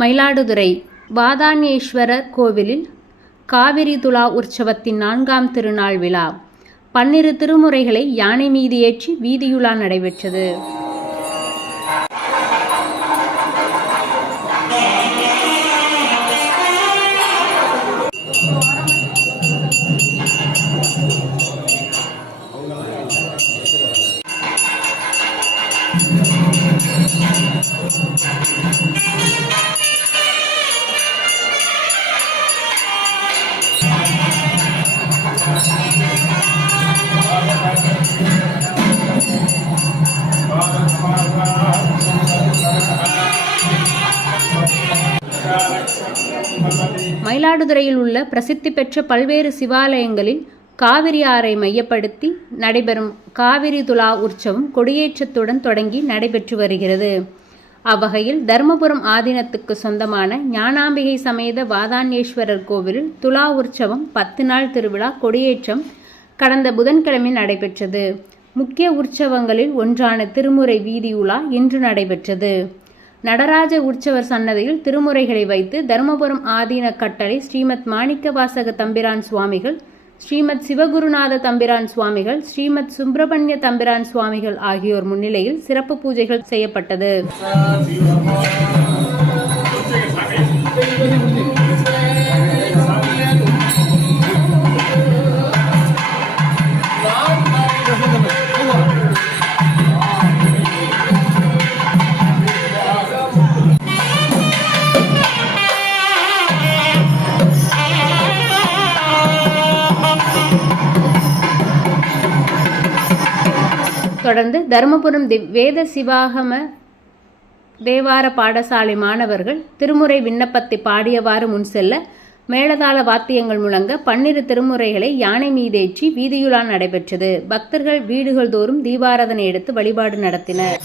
மயிலாடுதுறை வாதான்யேஸ்வரர் கோவிலில் காவிரி துலா உற்சவத்தின் 4ஆம் திருநாள் விழா. 12 திருமுறைகளை யானை மீது ஏற்றி வீதியுலா நடைபெற்றது. மயிலாடுதுறையில் உள்ள பிரசித்தி பெற்ற பல்வேறு சிவாலயங்களில் காவிரி ஆறை மையப்படுத்தி நடைபெறும் காவிரி துலா உற்சவம் கொடியேற்றத்துடன் தொடங்கி நடைபெற்று வருகிறது. அவ்வகையில் தர்மபுரம் ஆதீனத்துக்கு சொந்தமான ஞானாம்பிகை சமேத வாதான்யேஸ்வரர் கோவிலில் துலா உற்சவம் 10 நாள் திருவிழா கொடியேற்றம் கடந்த புதன்கிழமை நடைபெற்றது. முக்கிய உற்சவங்களில் ஒன்றான திருமுறை வீதியுலா இன்று நடைபெற்றது. நடராஜ உற்சவர் சன்னதியில் திருமுறைகளை வைத்து தர்மபுரம் ஆதீன கட்டளை ஸ்ரீமத் மாணிக்கவாசக தம்பிரான் சுவாமிகள், ஸ்ரீமத் சிவகுருநாத தம்பிரான் சுவாமிகள், ஸ்ரீமத் சுப்பிரமணிய தம்பிரான் சுவாமிகள் ஆகியோர் முன்னிலையில் சிறப்பு பூஜைகள் செய்யப்பட்டது. தொடர்ந்து தருமபுரம் வேத சிவாகம தேவார பாடசாலை மாணவர்கள் திருமுறை விண்ணப்பத்தை பாடியவாறு முன் செல்ல மேளதாள வாத்தியங்கள் முழங்க 12 திருமுறைகளை யானை மீதேற்றி வீதியுலா நடைபெற்றது. பக்தர்கள் வீடுகள் தோறும் தீபாராதனை எடுத்து வழிபாடு நடத்தினர்.